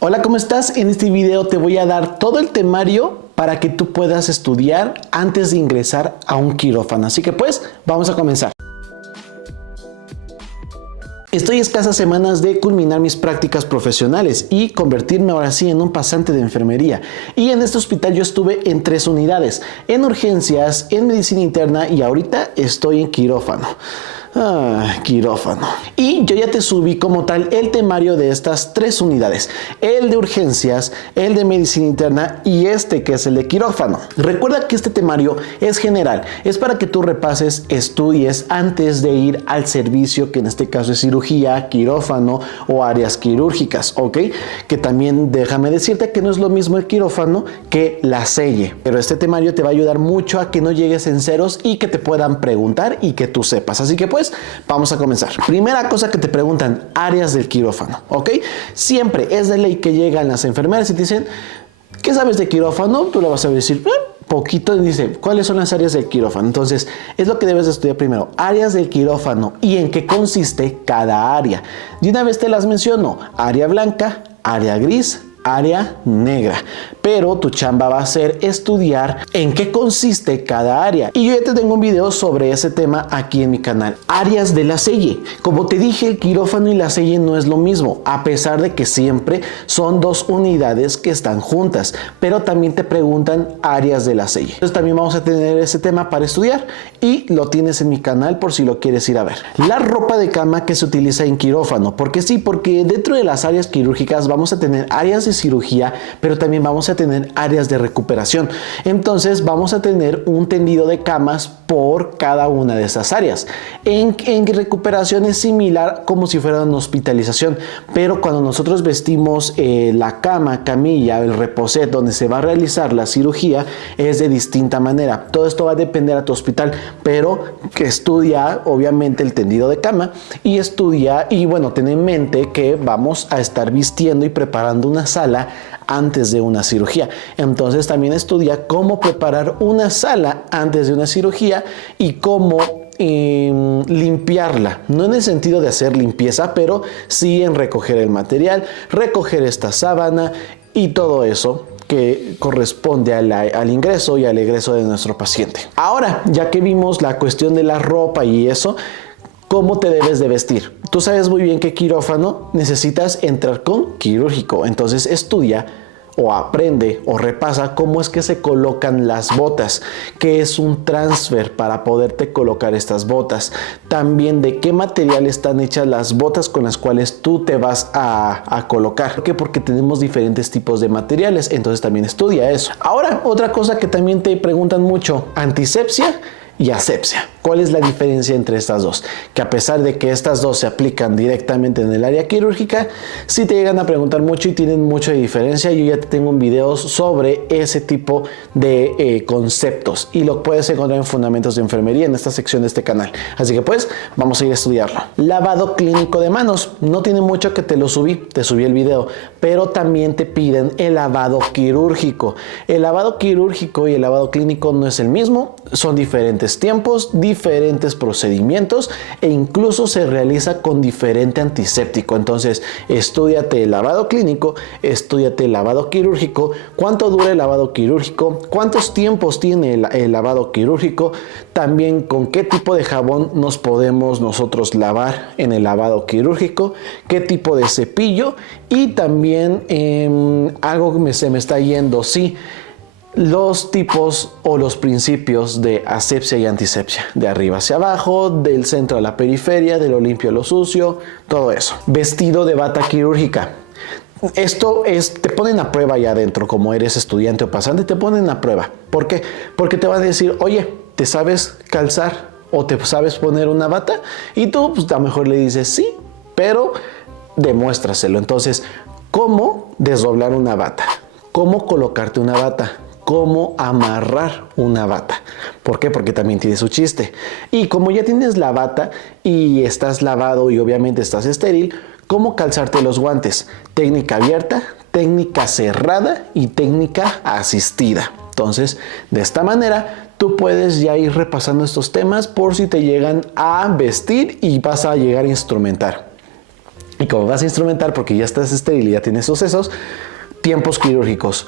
Hola, ¿cómo estás? En este video te voy a dar todo el temario para que tú puedas estudiar antes de ingresar a un quirófano. Así que pues, vamos a comenzar. Estoy a escasas semanas de culminar mis prácticas profesionales y convertirme ahora sí en un pasante de enfermería. Y en este hospital yo estuve en 3 unidades, en urgencias, en medicina interna y ahorita estoy en quirófano. Quirófano. Y yo ya te subí como tal el temario de estas 3 unidades, el de urgencias, el de medicina interna y este que es el de quirófano. Recuerda que este temario es general, es para que tú repases, estudies antes de ir al servicio, que en este caso es cirugía, quirófano o áreas quirúrgicas, ¿ok? Que también déjame decirte que no es lo mismo el quirófano que la selle, pero este temario te va a ayudar mucho a que no llegues en ceros y que te puedan preguntar y que tú sepas. Así que pues vamos a comenzar. Primera cosa que te preguntan, áreas del quirófano, ¿ok? Siempre es de ley que llegan las enfermeras y te dicen, ¿qué sabes de quirófano? Tú le vas a decir, poquito, y dice, ¿cuáles son las áreas del quirófano? Entonces, es lo que debes de estudiar primero, áreas del quirófano y en qué consiste cada área. De una vez te las menciono, área blanca, área gris, área negra, pero tu chamba va a ser estudiar en qué consiste cada área y yo ya te tengo un video sobre ese tema aquí en mi canal. Áreas de la selle, como te dije, el quirófano y la selle no es lo mismo, a pesar de que siempre son 2 unidades que están juntas, pero también te preguntan áreas de la selle. Entonces también vamos a tener ese tema para estudiar y lo tienes en mi canal por si lo quieres ir a ver. La ropa de cama que se utiliza en quirófano, porque sí, porque dentro de las áreas quirúrgicas vamos a tener áreas de cirugía, pero también vamos a tener áreas de recuperación. Entonces vamos a tener un tendido de camas por cada una de esas áreas. En recuperación es similar como si fuera una hospitalización, pero cuando nosotros vestimos la cama, camilla, el reposet donde se va a realizar la cirugía es de distinta manera. Todo esto va a depender a tu hospital, pero que estudia obviamente el tendido de cama y estudia y bueno, ten en mente que vamos a estar vistiendo y preparando una sala antes de una cirugía. Entonces también estudia cómo preparar una sala antes de una cirugía y cómo limpiarla, no en el sentido de hacer limpieza, pero sí en recoger el material, recoger esta sábana y todo eso que corresponde al ingreso y al egreso de nuestro paciente. Ahora, ya que vimos la cuestión de la ropa y eso, ¿cómo te debes de vestir? Tú sabes muy bien que quirófano necesitas entrar con quirúrgico, entonces estudia o aprende o repasa cómo es que se colocan las botas, qué es un transfer para poderte colocar estas botas, también de qué material están hechas las botas con las cuales tú te vas a colocar. ¿Por qué? Porque tenemos diferentes tipos de materiales, entonces también estudia eso. Ahora, otra cosa que también te preguntan mucho, antisepsia y asepsia. ¿Cuál es la diferencia entre estas dos? Que a pesar de que estas dos se aplican directamente en el área quirúrgica, sí te llegan a preguntar mucho y tienen mucha diferencia. Yo ya te tengo un video sobre ese tipo de conceptos y lo puedes encontrar en Fundamentos de Enfermería en esta sección de este canal. Así que pues vamos a ir a estudiarlo. Lavado clínico de manos. No tiene mucho que te subí el video, pero también te piden el lavado quirúrgico. El lavado quirúrgico y el lavado clínico no es el mismo, son diferentes tiempos, diferentes procedimientos e incluso se realiza con diferente antiséptico. Entonces, estúdiate el lavado clínico, estúdiate el lavado quirúrgico, cuánto dura el lavado quirúrgico, cuántos tiempos tiene el lavado quirúrgico, también con qué tipo de jabón nos podemos nosotros lavar en el lavado quirúrgico, qué tipo de cepillo y también algo que se me está yendo, sí, los tipos o los principios de asepsia y antisepsia, de arriba hacia abajo, del centro a la periferia, de lo limpio a lo sucio, todo eso. Vestido de bata quirúrgica. Esto te ponen a prueba ya adentro, como eres estudiante o pasante, te ponen a prueba. ¿Por qué? Porque te van a decir, oye, ¿te sabes calzar o te sabes poner una bata? Y tú, pues a lo mejor le dices sí, pero demuéstraselo. Entonces, ¿cómo desdoblar una bata? ¿Cómo colocarte una bata? Cómo amarrar una bata. ¿Por qué? Porque también tiene su chiste. Y como ya tienes la bata y estás lavado y obviamente estás estéril, ¿cómo calzarte los guantes? Técnica abierta, técnica cerrada y técnica asistida. Entonces, de esta manera, tú puedes ya ir repasando estos temas por si te llegan a vestir y vas a llegar a instrumentar. Y como vas a instrumentar, porque ya estás estéril y ya tienes sucesos, tiempos quirúrgicos.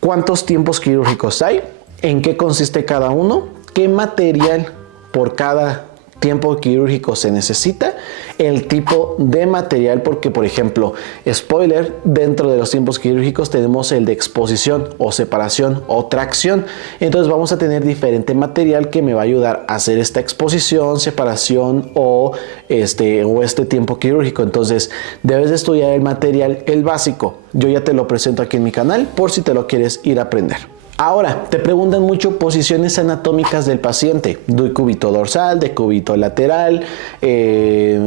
¿Cuántos tiempos quirúrgicos hay? ¿En qué consiste cada uno? ¿Qué material por cada tiempo quirúrgico se necesita? El tipo de material, porque por ejemplo, spoiler, dentro de los tiempos quirúrgicos tenemos el de exposición o separación o tracción. Entonces vamos a tener diferente material que me va a ayudar a hacer esta exposición, separación o este tiempo quirúrgico. Entonces debes de estudiar el material, el básico. Yo ya te lo presento aquí en mi canal por si te lo quieres ir a aprender. Ahora, te preguntan mucho posiciones anatómicas del paciente, de cúbito dorsal, de cúbito lateral,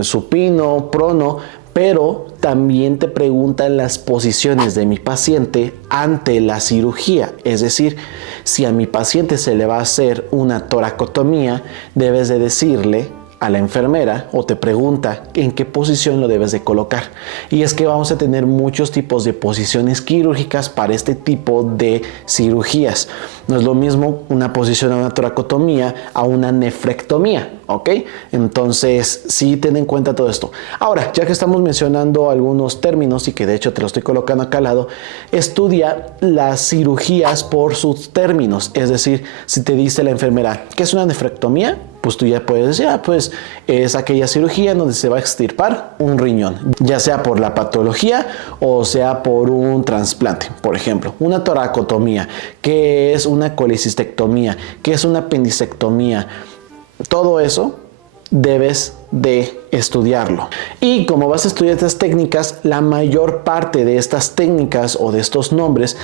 supino, prono, pero también te preguntan las posiciones de mi paciente ante la cirugía. Es decir, si a mi paciente se le va a hacer una toracotomía, debes de decirle a la enfermera o te pregunta en qué posición lo debes de colocar. Y es que vamos a tener muchos tipos de posiciones quirúrgicas para este tipo de cirugías. No es lo mismo una posición a una toracotomía a una nefrectomía, ¿ok? Entonces sí ten en cuenta todo esto. Ahora, ya que estamos mencionando algunos términos y que de hecho te lo estoy colocando acá al lado, estudia las cirugías por sus términos. Es decir, si te dice la enfermera ¿qué es una nefrectomía? Pues tú ya puedes decir, pues es aquella cirugía donde se va a extirpar un riñón, ya sea por la patología o sea por un trasplante. Por ejemplo, una toracotomía, que es una colecistectomía, que es una apendicectomía. Todo eso debes de estudiarlo. Y como vas a estudiar estas técnicas, la mayor parte de estas técnicas o de estos nombres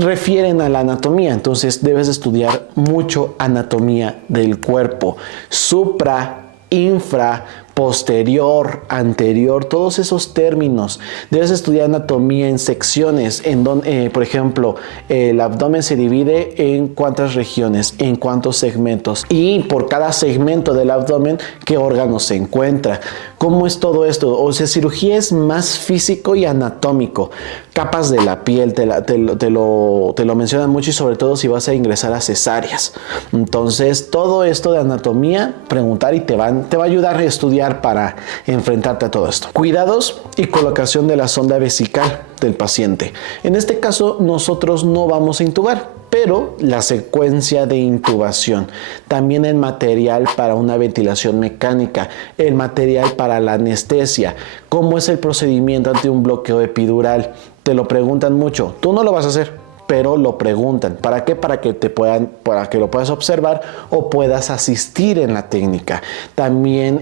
refieren a la anatomía. Entonces debes estudiar mucho anatomía del cuerpo, supra, infra, posterior, anterior, todos esos términos. Debes estudiar anatomía en secciones, en donde, por ejemplo, el abdomen se divide en cuántas regiones, en cuántos segmentos, y por cada segmento del abdomen, qué órgano se encuentra. ¿Cómo es todo esto? O sea, cirugía es más físico y anatómico. Capas de la piel, te lo mencionan mucho, y sobre todo si vas a ingresar a cesáreas. Entonces, todo esto de anatomía, preguntar y te va a ayudar a estudiar para enfrentarte a todo esto. Cuidados y colocación de la sonda vesical del paciente. En este caso, nosotros no vamos a intubar, pero la secuencia de intubación, también el material para una ventilación mecánica, el material para la anestesia, cómo es el procedimiento ante un bloqueo epidural. Te lo preguntan mucho, tú no lo vas a hacer, pero lo preguntan. ¿Para qué? Para que para que lo puedas observar o puedas asistir en la técnica. También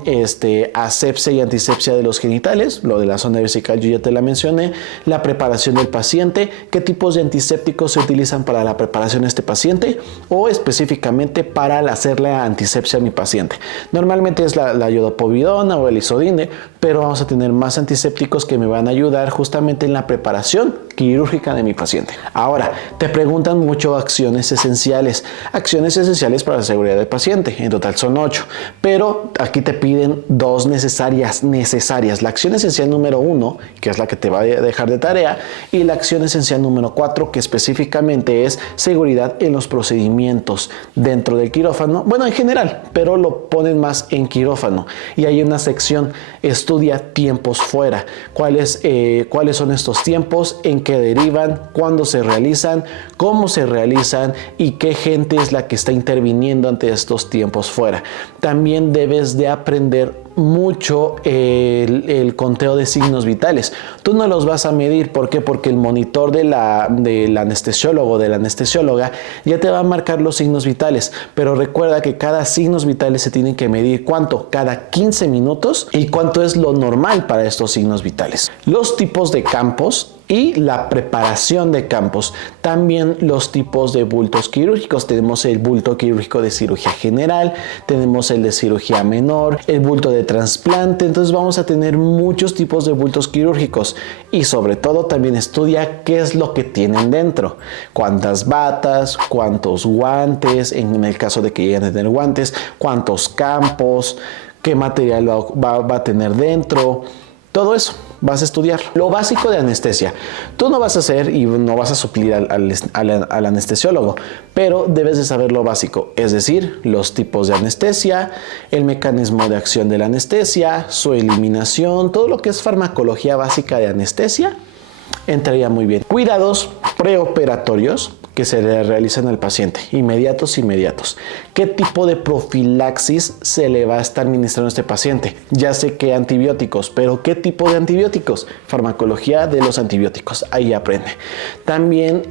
asepsia y antisepsia de los genitales, lo de la sonda vesical yo ya te la mencioné. La preparación del paciente, qué tipos de antisépticos se utilizan para la preparación de este paciente o específicamente para hacerle antisepsia a mi paciente. Normalmente es la iodopovidona o el isodine, pero vamos a tener más antisépticos que me van a ayudar justamente en la preparación quirúrgica de mi paciente. Ahora, te preguntan mucho acciones esenciales para la seguridad del paciente. En total son 8, pero aquí te piden 2 necesarias. La acción esencial número 1, que es la que te va a dejar de tarea, y la acción esencial número 4, que específicamente es seguridad en los procedimientos dentro del quirófano. Bueno, en general, pero lo ponen más en quirófano. Y hay una sección, estudia tiempos fuera. ¿Cuáles son estos tiempos? ¿En qué derivan? ¿Cuándo se realizan? ¿Cómo se realizan? ¿Y qué gente es la que está interviniendo ante estos tiempos fuera? También debes de aprender mucho el conteo de signos vitales. Tú no los vas a medir. ¿Por qué? Porque el monitor del anestesiólogo o de la anestesióloga ya te va a marcar los signos vitales. Pero recuerda que cada signos vitales se tienen que medir. ¿Cuánto? Cada 15 minutos. ¿Y cuánto es lo normal para estos signos vitales? Los tipos de campos y la preparación de campos. También los tipos de bultos quirúrgicos. Tenemos el bulto quirúrgico de cirugía general, tenemos el de cirugía menor, el bulto de trasplante. Entonces vamos a tener muchos tipos de bultos quirúrgicos y sobre todo también estudia qué es lo que tienen dentro. Cuántas batas, cuántos guantes, en el caso de que lleguen a tener guantes, cuántos campos, qué material va a tener dentro, todo eso. vas a estudiar lo básico de anestesia. Tú no vas a hacer y no vas a suplir al anestesiólogo, pero debes de saber lo básico, es decir, los tipos de anestesia, el mecanismo de acción de la anestesia, su eliminación, todo lo que es farmacología básica de anestesia, entraría muy bien. Cuidados preoperatorios que se le realizan al paciente, inmediatos. ¿Qué tipo de profilaxis se le va a estar administrando a este paciente? Ya sé que antibióticos, pero ¿qué tipo de antibióticos? Farmacología de los antibióticos, ahí aprende. También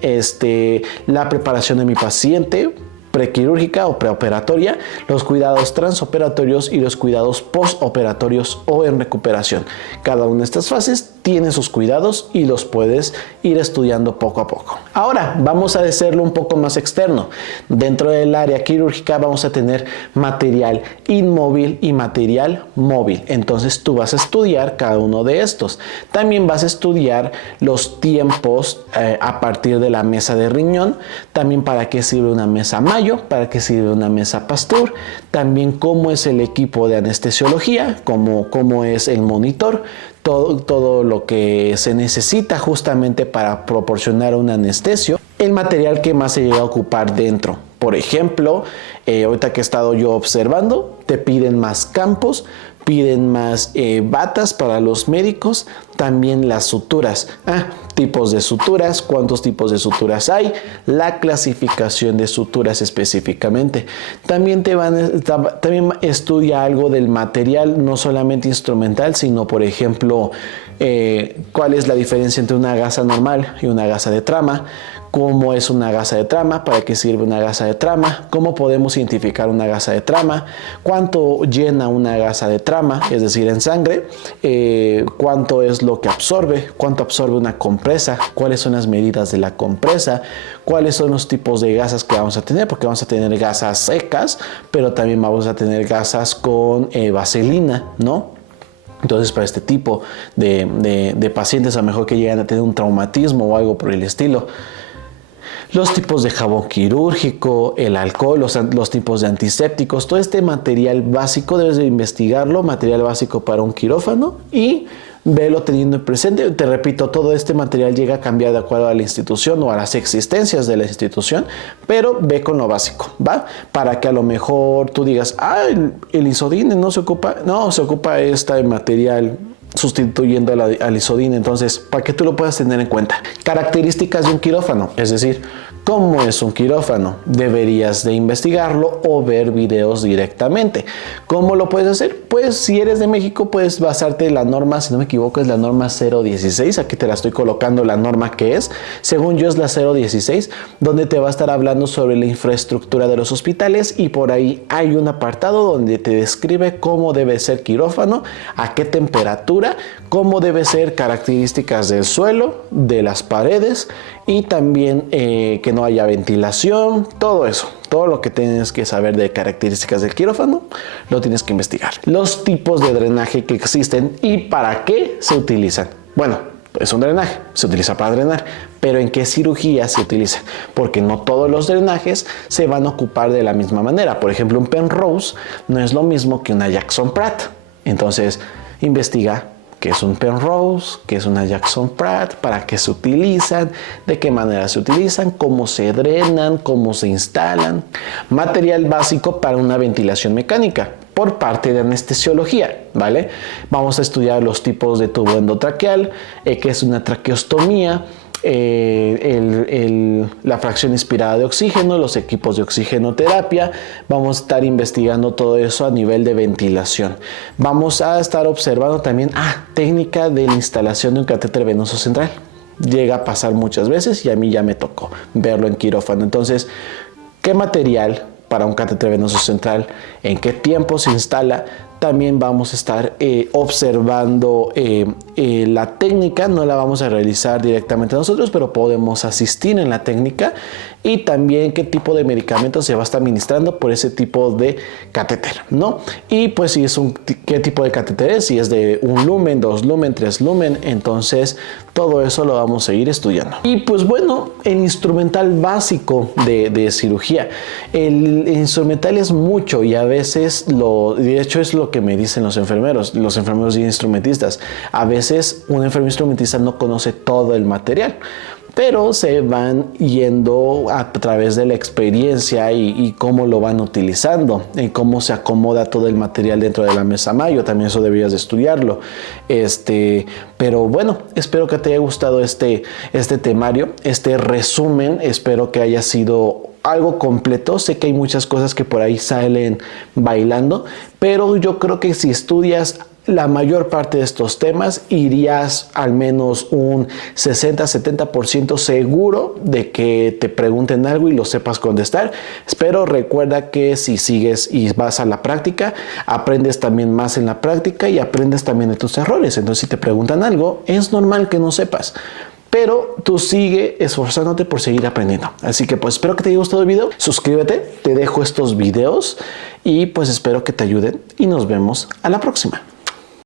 la preparación de mi paciente, prequirúrgica o preoperatoria, los cuidados transoperatorios y los cuidados postoperatorios o en recuperación. Cada una de estas fases tiene sus cuidados y los puedes ir estudiando poco a poco. Ahora vamos a hacerlo un poco más externo. Dentro del área quirúrgica vamos a tener material inmóvil y material móvil. Entonces tú vas a estudiar cada uno de estos. También vas a estudiar los tiempos a partir de la mesa de riñón. También para qué sirve una mesa Mayo, para qué sirve una mesa Pasteur. También cómo es el equipo de anestesiología, cómo es el monitor. Todo lo que se necesita justamente para proporcionar un anestesio, el material que más se llega a ocupar dentro. Por ejemplo, ahorita que he estado yo observando, te piden más campos, piden más batas para los médicos, también las suturas. Tipos de suturas, cuántos tipos de suturas hay, la clasificación de suturas específicamente. También también estudia algo del material, no solamente instrumental, sino por ejemplo, cuál es la diferencia entre una gasa normal y una gasa de trama, cómo es una gasa de trama, para qué sirve una gasa de trama, cómo podemos identificar una gasa de trama, cuánto llena una gasa de trama, es decir, en sangre, cuánto es lo que absorbe, cuánto absorbe una compresa, cuáles son las medidas de la compresa, cuáles son los tipos de gasas que vamos a tener, porque vamos a tener gasas secas, pero también vamos a tener gasas con vaselina, ¿no? Entonces, para este tipo de pacientes, a lo mejor que llegan a tener un traumatismo o algo por el estilo. Los tipos de jabón quirúrgico, el alcohol, los tipos de antisépticos, todo este material básico debes de investigarlo, material básico para un quirófano y velo teniendo presente. Te repito, todo este material llega a cambiar de acuerdo a la institución o a las existencias de la institución, pero ve con lo básico, ¿va? Para que a lo mejor tú digas, el isodine no se ocupa, no, se ocupa este material sustituyendo al isodine. Entonces, para que tú lo puedas tener en cuenta. Características de un quirófano, es decir, ¿cómo es un quirófano? Deberías de investigarlo o ver videos directamente. ¿Cómo lo puedes hacer? Pues si eres de México, puedes basarte en la norma, si no me equivoco, es la norma 016. Aquí te la estoy colocando la norma que es. Según yo es la 016, donde te va a estar hablando sobre la infraestructura de los hospitales y por ahí hay un apartado donde te describe cómo debe ser quirófano, a qué temperatura, cómo debe ser características del suelo, de las paredes y también que no haya ventilación, todo eso. Todo lo que tienes que saber de características del quirófano lo tienes que investigar. Los tipos de drenaje que existen y para qué se utilizan. Bueno, es un drenaje, se utiliza para drenar, pero ¿en qué cirugía se utiliza? Porque no todos los drenajes se van a ocupar de la misma manera. Por ejemplo, un Penrose no es lo mismo que una Jackson Pratt. Entonces, investiga qué es un Penrose, qué es una Jackson Pratt, para qué se utilizan, de qué manera se utilizan, cómo se drenan, cómo se instalan. Material básico para una ventilación mecánica por parte de anestesiología, ¿vale? Vamos a estudiar los tipos de tubo endotraqueal, qué es una traqueostomía, la fracción inspirada de oxígeno, los equipos de oxigenoterapia. Vamos a estar investigando todo eso a nivel de ventilación. Vamos a estar observando también técnica de la instalación de un catéter venoso central. Llega a pasar muchas veces y a mí ya me tocó verlo en quirófano. Entonces, ¿qué material para un catéter venoso central? ¿En qué tiempo se instala? También vamos a estar observando la técnica, no la vamos a realizar directamente nosotros, pero podemos asistir en la técnica y también qué tipo de medicamentos se va a estar administrando por ese tipo de catéter, ¿no? Y pues si es qué tipo de catéter es, si es de 1 lumen, 2 lumen, 3 lumen, entonces Todo eso lo vamos a ir estudiando. Y pues bueno, el instrumental básico de cirugía. El instrumental es mucho y a veces, de hecho es lo que me dicen los enfermeros y instrumentistas. A veces un enfermero instrumentista no conoce todo el material, pero se van yendo a través de la experiencia y cómo lo van utilizando, y cómo se acomoda todo el material dentro de la mesa Mayo. También eso deberías de estudiarlo. Pero bueno, espero que te haya gustado este temario, este resumen. Espero que haya sido algo completo. Sé que hay muchas cosas que por ahí salen bailando, pero yo creo que si estudias la mayor parte de estos temas, irías al menos un 60-70% seguro de que te pregunten algo y lo sepas contestar. Pero recuerda que si sigues y vas a la práctica, aprendes también más en la práctica y aprendes también de tus errores. Entonces, si te preguntan algo, es normal que no sepas, pero tú sigue esforzándote por seguir aprendiendo. Así que pues espero que te haya gustado el video. Suscríbete, te dejo estos videos y pues espero que te ayuden y nos vemos a la próxima.